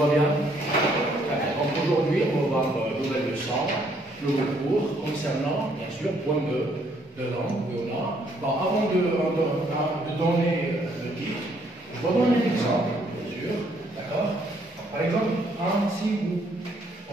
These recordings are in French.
va bien? Donc aujourd'hui, on va voir une nouvelle leçon, nouveau cours concernant, bien sûr, point de langue, Bon, avant de donner le titre, je vais donner un exemple, bien sûr, d'accord? Par exemple, si vous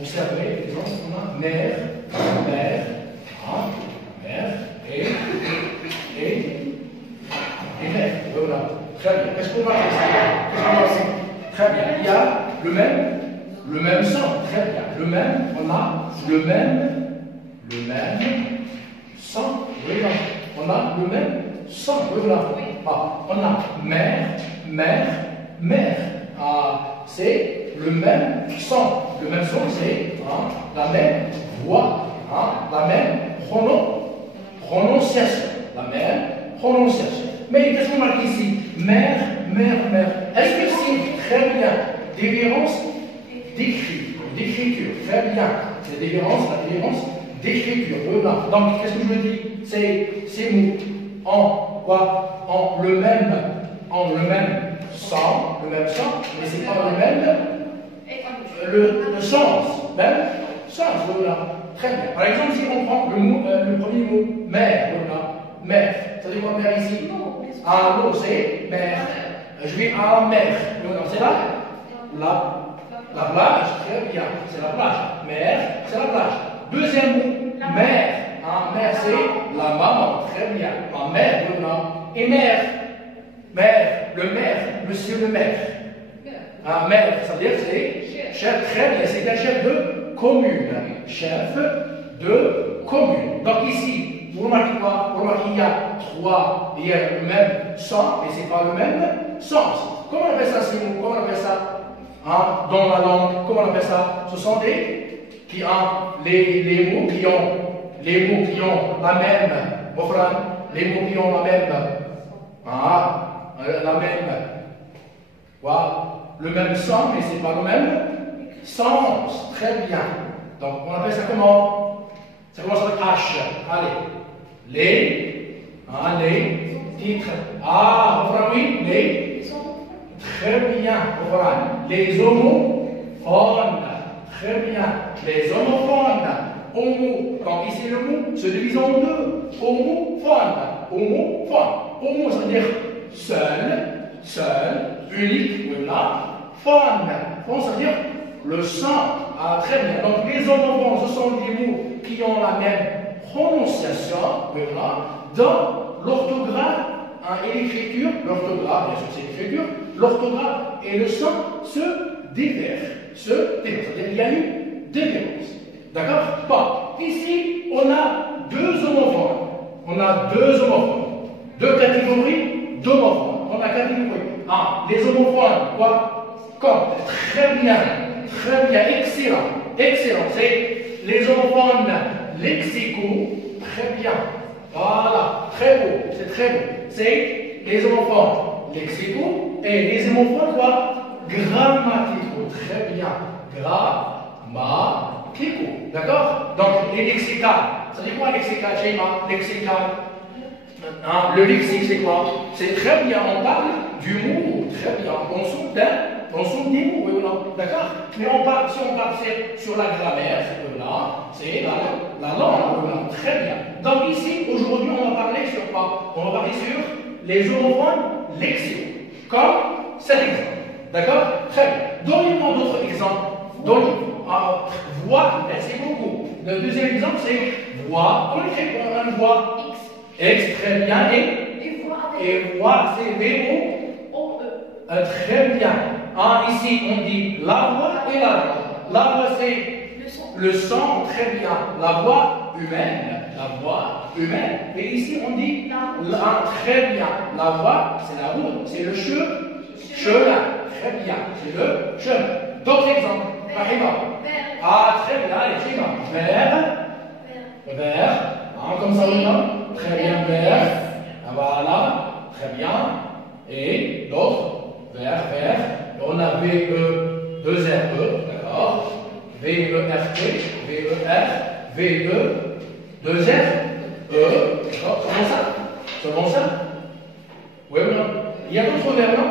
observez, par exemple, on a mère, mère, mère et mère. Voilà. Très bien. Qu'est-ce qu'on va faire? Très bien. Il y a le même son. Très bien. Le même, on a le même son. Voilà. On a le même son. Voilà. On a mère, mère, mère. C'est le même son. Le même son, c'est la même voix, la même prononciation. La même prononciation. Mais qu'est-ce qu'on marque ici? Mère, mère, mère. Est-ce que c'est très bien? Différence d'écriture. Très bien. C'est la différence d'écriture. Voilà. Donc, qu'est-ce que je veux dire? Ces mots en quoi? En le même sens, mais c'est pas le même le sens. Même sens. Voilà. Très bien. Par exemple, si on prend le premier mot, mère, voilà. Mère. Ça veut dire quoi, mère ici? L'eau, c'est mère. Je vais à la mer. C'est là? La plage. Très bien. C'est la plage. Mère, c'est la plage. Deuxième mot, mère. Mère, c'est la maman. Très bien. Ma mère, voilà. Et mère. Mère. Le maire. Monsieur le maire. Maire, ça veut dire que c'est chef. Très bien. C'est un chef de commune. Chef de commune. Donc ici, vous remarquez quoi? Vous remarquez qu'il y a il y a le même son, mais ce n'est pas le même sens. Comment on appelle ça, ces mots? Comment on appelle ça dans la langue? Comment on appelle ça? Ce sont les mots qui ont la même, les mots qui ont le même son, mais ce n'est pas le même sens. Très bien. Donc, on appelle ça comment? Ça commence avec H. Allez. Les titres. Oui, les. Très bien. Les homophones. Très bien. Les homophones. Homo. Donc ici le mot se divise en deux. Homophone. Homo, ça veut dire seul, unique. Voilà. Phone. Phone, ça veut dire le son. Très bien. Donc les homophones, ce sont des mots qui ont la même prononciation, voilà, dans l'orthographe et l'écriture. L'orthographe, bien sûr, c'est l'écriture. L'orthographe et le son se diffèrent. C'est-à-dire qu'il y a une différence. D'accord? Bon, ici, on a deux homophones. Deux catégories d'homophones. On a catégorie. Les homophones, quoi? Comme. Très bien, excellent. C'est les homophones lexicaux. Très bien. Voilà, très beau, c'est très beau. C'est les homophones lexicaux et les homophones quoi? Grammaticaux. Très bien. Grammaticaux. D'accord? Donc les lexicales. Ça dit quoi lexical, Shema? Lexical. Le lexique, c'est quoi? C'est très bien, on parle du mot. Très bien. On sonne des mots, voilà. D'accord? Mais si on parle sur la grammaire, c'est la langue, voilà. Très bien. Donc ici, aujourd'hui, on va parler sur quoi? On va parler sur les homophones lexicaux. Comme cet exemple. D'accord? Très bien. Donnez-moi d'autres exemples. Voix, merci beaucoup. Le deuxième exemple, c'est voix. Comment on écrit une voix? X, très bien. Et voix, c'est V-O-E. Très bien. Ici, on dit la voix et la voix. La voix, c'est le son, très bien. La voix humaine. Et ici, on dit très bien. La voix, c'est la route. C'est le chemin. Très bien. C'est le chemin. D'autres exemples. Rahima. Très bien. Allez, Rahima. Vert. Comme ça, très bien. Vert. Voilà. Très bien. Et d'autres. Vert. On a V-E, 2-R-E, d'accord? V-E-R-T, V-E-R, V-E, 2-R-E, d'accord? C'est bon ça? Oui ou non? Il y a d'autres verbes, non?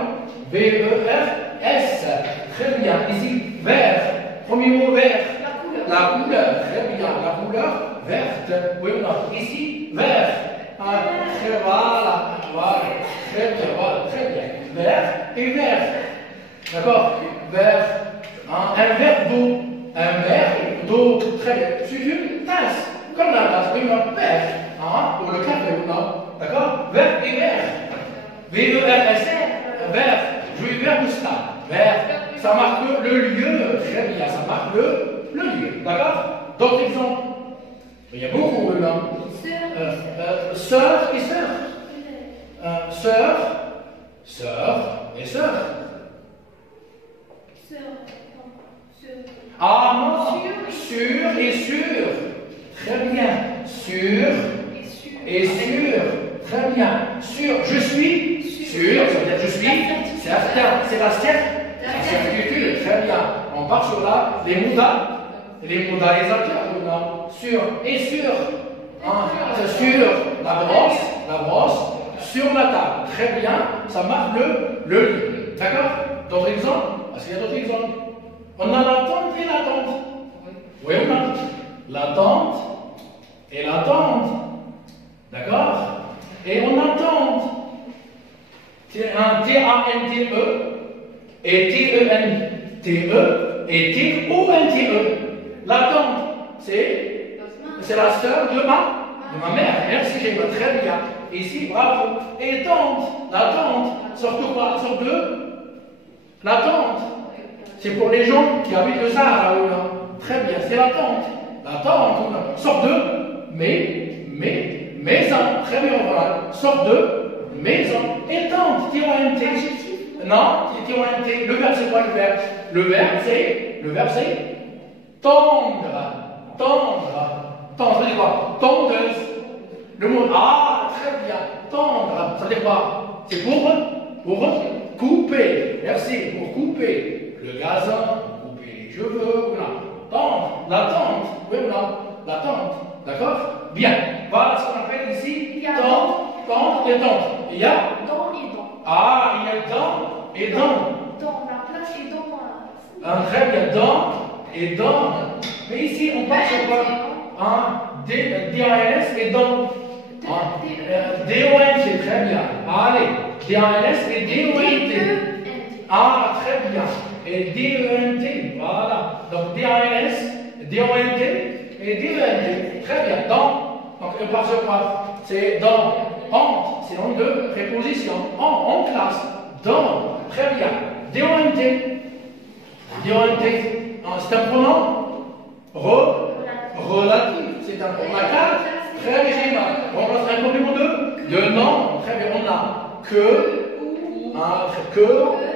V-E-R-S, très bien. Ici, la couleur, très bien, la couleur verte. Oui ou non? Ici, vert. Voilà, voilà, très bien, voilà, très bien. Vert et vert. D'accord? Vert. Un verre d'eau. Un verre d'eau. Très bien. C'est une tasse. Comme la tasse, oui, un verre. Pour le café ou non? D'accord? Vert et vert. V-E-R-S, vert. Je vais vert de ça. Vert. Ça marque le lieu. Très bien, ça marque le lieu. D'accord? D'autres exemples? Il y a beaucoup, oui, non? Sœur et sœur. Sœur, sœur et sœur. Ah non, sur et sur. Très bien. Sur et sur. Très bien. Sur, je suis. Sur, ça veut dire je suis. Certain. C'est la certitude. Très bien. On part sur là, les modalités, non? Sur et sur. Sur la brosse, sur la table. Très bien. Ça marque le lieu. D'accord? D'autres exemples? Est-ce qu'il y a d'autres exemples? On a l'attente et l'attente. Oui ou non? L'attente et l'attente. D'accord? Et on attend. Un T-A-N-T-E et T-E-N-T-E et T-O-N-T-E. L'attente, c'est la sœur de ma mère. Merci, j'ai pas très bien. Ici, bravo. Et tante, l'attente, sort de quoi? Sort de l'attente. C'est pour les gens qui habitent le Sahara, ou non? Très bien, c'est l'attente. L'attente, sort de maison. Très bien, voilà. Sort de maison. Et tante, T-O-N-T. Non, T-O-N-T. Le verbe, c'est quoi le verbe? Le verbe, c'est tendre. Tendre, ça dit quoi? Tondeuse. Le mot, très bien. Tendre, ça dit quoi? C'est pour couper. Merci, pour couper le gazon, couper les cheveux, ou non. Tendre, l'attente, oui ou non? L'attente, d'accord? Bien. Voilà ce qu'on appelle ici tente et tente. Il y a Dans et dans. il y a dans et dans. Dans la place et dans. Très bien, dans et dans. Mais ici, on parle sur quoi? D-A-N-S et dans. D-O-N-T, très bien. Allez, D-A-N-S et D-O-N-T. Très bien. Et D-E-N-T, voilà. Donc D-A-N-S, D-O-N-T et D-E-N-T. Très bien. Dans. Donc on part sur quoi? C'est dans. C'est en deux prépositions. En classe. Dans. Très bien. D-O-N-T. D-O-N-T. C'est un pronom relatif. C'est un pronom à quatre. Très bien. On remplace un complément de nom. Très bien. On a que,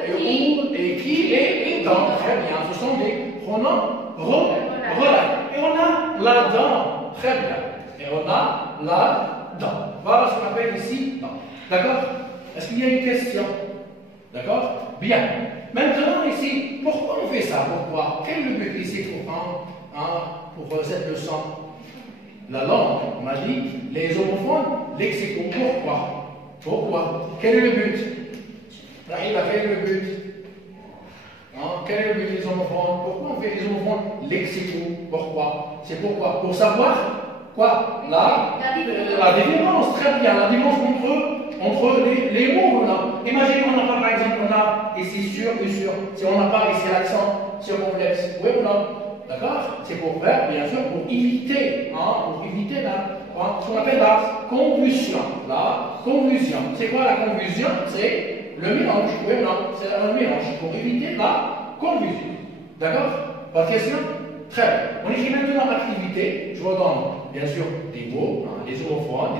et où, et qui, et dans. Très bien. Ce sont des pronoms relatifs. Et on a là-dedans. Très bien. Et on a là-dedans. Voilà ce qu'on appelle ici dans. D'accord? Est-ce qu'il y a une question? D'accord? Bien. Maintenant, ici, pourquoi on fait ça? Pourquoi? Quel est le but ici pour cette leçon? La langue, on a dit, les homophones, lexicaux. Pourquoi? Quel est le but? Quel est le but? Quel est le but des homophones? Pourquoi on fait des homophones lexicaux? Pourquoi? C'est pourquoi? Pour savoir quoi? La différence, très bien, la différence entre les mots. Imaginez qu'on n'a pas, par exemple, on a ici sur et sur. Si on n'a pas ici l'accent circonflexe, oui ou non? D'accord? C'est pour faire, bien sûr, pour éviter ce qu'on appelle la confusion. La confusion. C'est quoi la confusion? C'est le mélange. Oui ou non? C'est un mélange pour éviter la confusion. D'accord? Pas de question? Très bien. On écrit maintenant l'activité. Je vous donne, bien sûr, des mots, des homophones,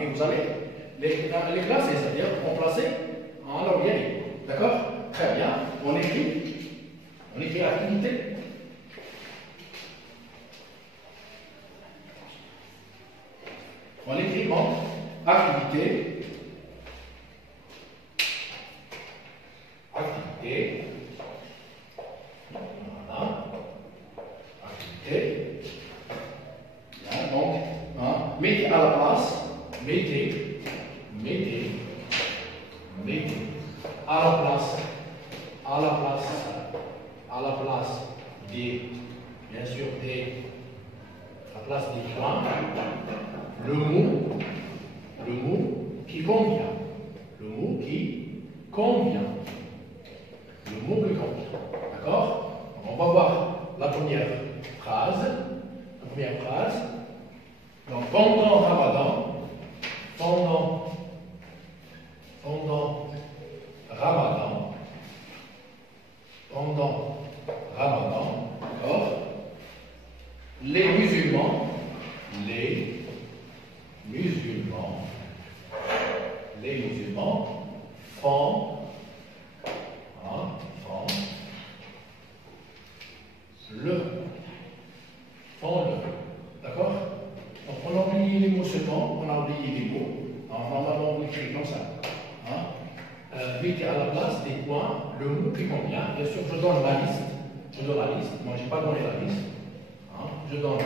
et vous allez les classer, c'est-à-dire remplacer en l'organique. D'accord? Très bien. On écrit l'activité. On écrit activité. Voilà. Activité. Bien, donc, mettez à la place, mettez à la place des bien sûr, à la place des points, le mot qui convient. Le mot qui convient. Le mot qui convient. D'accord? On va voir la première phrase. Donc, pendant Ramadan, d'accord? Les musulmans font d'accord? Donc on a oublié les mots seulement, on a oublié les mots. Normalement on écrit comme ça. Mettez à la place des points le mot qui convient. Bien sûr, je donne la liste. Moi, je n'ai pas donné la liste. Je donne.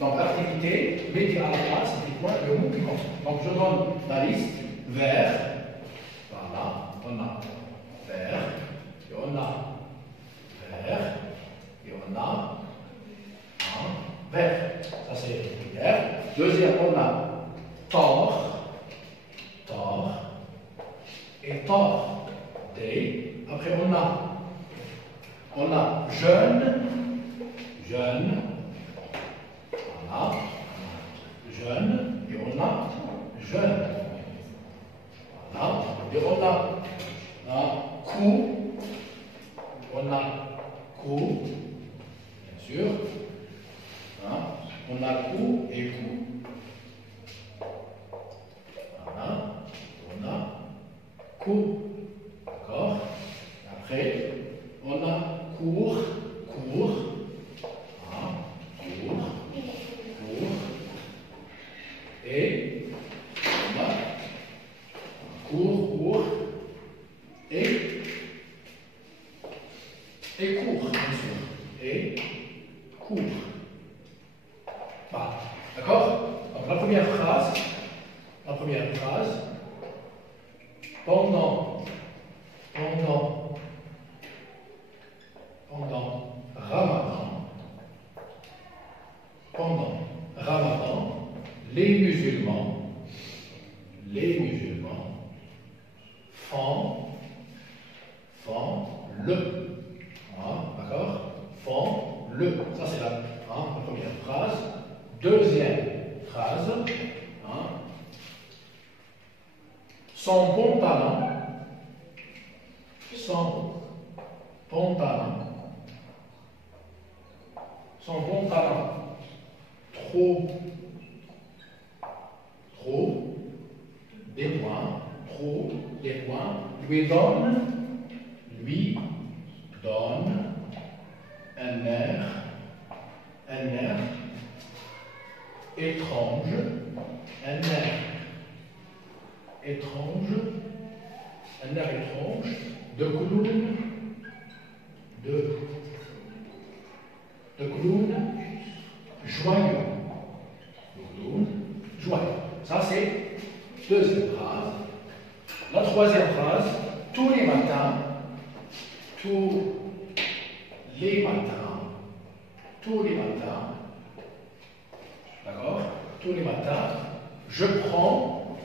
Donc, activité, mettez à la place des points le mot qui convient. Donc, je donne la liste. Vert. Voilà. On a vert. Et on a vert. Et on a vert. Ça, c'est vert. Deuxième, on a tort. Et tort. T. Après, on a jeune. Voilà. Jeune. Et on a jeune. Voilà. Et on a coup. Bien sûr. On a coup et coup. Voilà. On a coup. D'accord? Après, on a cours. Et on a cours. Et cours, bien sûr. Et cours. Voilà. D'accord? Donc la première phrase. Pendant Ramadan, les musulmans font le. D'accord? Font le. Ça, c'est la première phrase. Deuxième phrase. Son pantalon trop des points lui donne un air étrange, de clown, joyeux. Ça, c'est deuxième phrase. La troisième phrase, tous les matins, d'accord? Tous les matins, je prends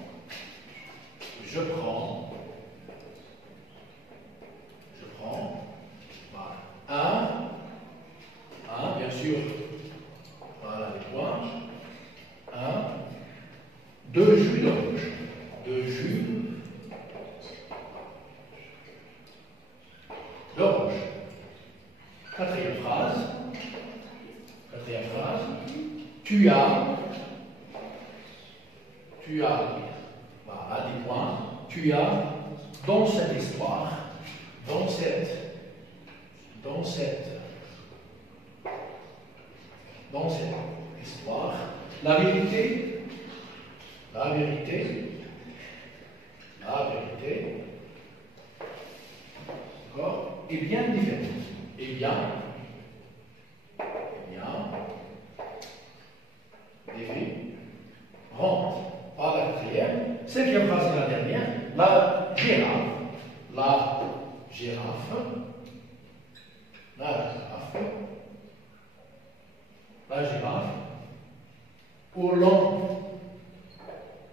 bien sûr, voilà les points, deux jus d'orange, Quatrième phrase, tu as, voilà des points, tu as dans cette histoire, dans cette histoire, la vérité d'accord, est bien différente. Différente. Par la quatrième, cinquième phrase et la dernière, la girafe Là, la girafe. La girafe. Au long.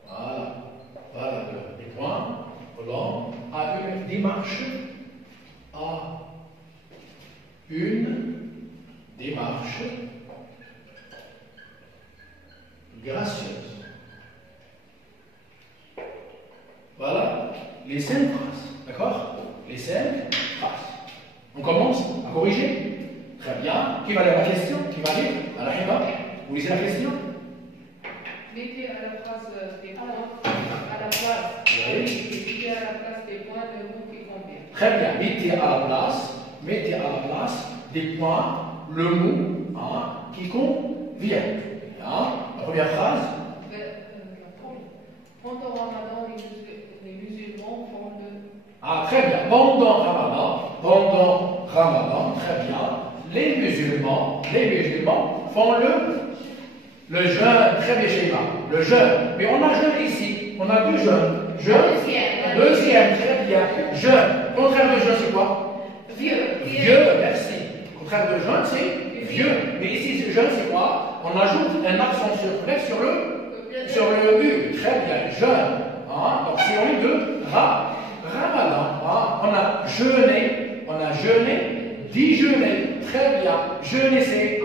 Voilà. Voilà les points. Au long. À une démarche. À une démarche gracieuse. Voilà les 5 phrases. D'accord? Les 5 phrases. On commence à corriger. Très bien. Qui va lire la question? Qui va lire? Rahima, vous lisez la question? Mettez à la place des points, à la place. Oui. Mettez à la place des points le mot qui convient. Très bien. Mettez à la place des points le mot qui convient. Hein? La première phrase. Pendant Ramadan, les musulmans font le. Très bien. Pendant Ramadan, très bien. Les musulmans font le jeûne. Très bien, Sheima. Le jeûne. Mais on a jeûne ici. On a 2 jeûnes. Deuxième, très bien. Jeûne. Contraire de jeûne, c'est quoi? Vieux, merci. Contraire de jeûne, c'est vieux. Mais ici, ce jeûne, c'est quoi? On ajoute un accent circulaire sur le U. Très bien, jeûne. Donc, c'est au lieu de Ramadan. On a jeûné, déjeuner. Très bien. Jeûner, c'est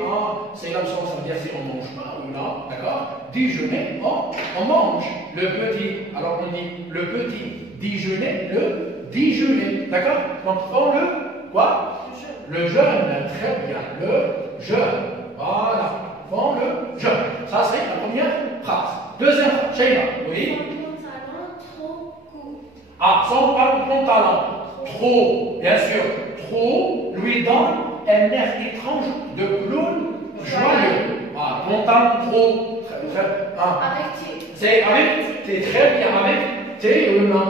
l'absence, ça veut dire si on ne mange pas ou là. D'accord? Déjeuner, on mange. Le petit, alors on dit le petit déjeuner, le déjeuner. D'accord? Donc, on quoi? Le jeûne. Très bien. Le jeûne. Voilà. On le jeûne. Ça, c'est la première phrase. Deuxième phrase. Sheila, oui? Son pantalon trop, bien sûr, trop, lui donne un air étrange de clown joyeux. Pantalon trop. C'est avec T, très bien, avec T, oui ou non?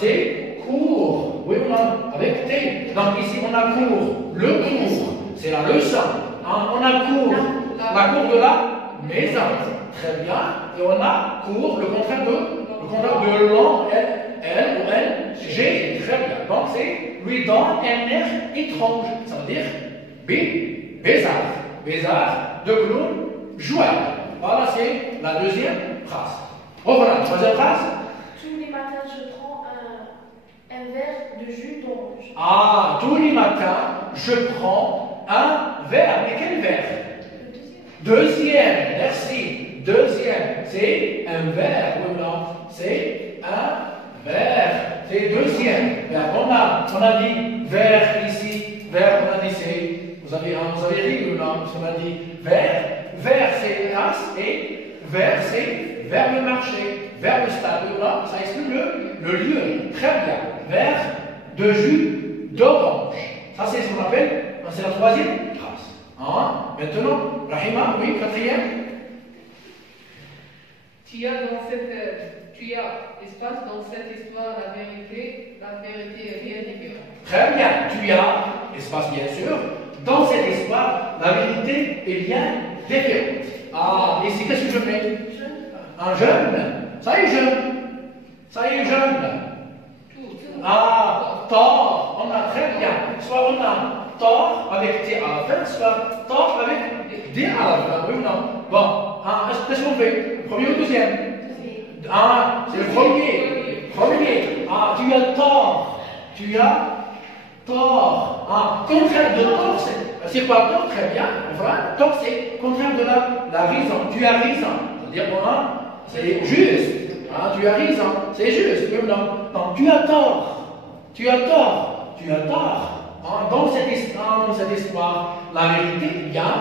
C'est court, oui ou non? Avec T. Donc ici, on a cours. Le cours, c'est la leçon. On a cours, la cour de la maison. Très bien. Et on a cours, le contraire de long, L ou L, G. Très bien. Donc c'est lui donne un air étrange. Ça veut dire bizarre, de clown, joyeux. Voilà, c'est la deuxième phrase. Revenons à la troisième phrase. Tous les matins, je prends un verre de jus d'orange. Tous les matins, je prends un verre. Mais quel verre? Deuxième, merci. Deuxième, c'est un verre. Oui, non, c'est un verre. C'est deuxième. On a dit verre ici, verre, on a dit c'est. Vous avez dit ou non? On a dit verre. Verre, c'est tasse et verre, c'est vers le marché, vers le stade. Là, ça explique le lieu. Très bien. Verre de jus d'orange. Ça, c'est ce qu'on appelle, c'est la troisième phrase. Maintenant, Rahima, oui, quatrième. Tu as espace dans cette histoire la vérité est rien différent. Très bien. Tu as espace, bien sûr. Dans cette histoire, la vérité est bien différente. Ici, qu'est-ce que je mets? Un jeune. Ça y est, jeune. Tort. On a très bien. Soit on a tort avec T à la fin, soit tort avec D à la fin. Oui ou non? Bon. Qu'est-ce qu'on fait? Le premier ou le deuxième? C'est le premier. Tu as tort. Contraire de tort, c'est quoi tort? Très bien. Voilà. Tort, c'est contraire de la raison. Tu as raison. C'est-à-dire, c'est juste. Tu as raison. C'est juste. Oui ou non? Donc, tu as tort. Dans cette histoire, la vérité est bien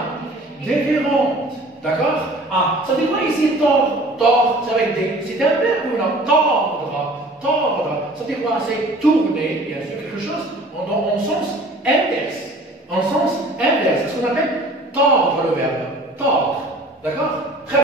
différente. D'accord? Ça dit quoi ici, tort? Tort, c'est avec des. C'est un verbe ou non? Tordre. Ça dit quoi? C'est tourner, bien sûr, quelque chose en sens inverse. C'est ce qu'on appelle tordre le verbe. Tordre. D'accord?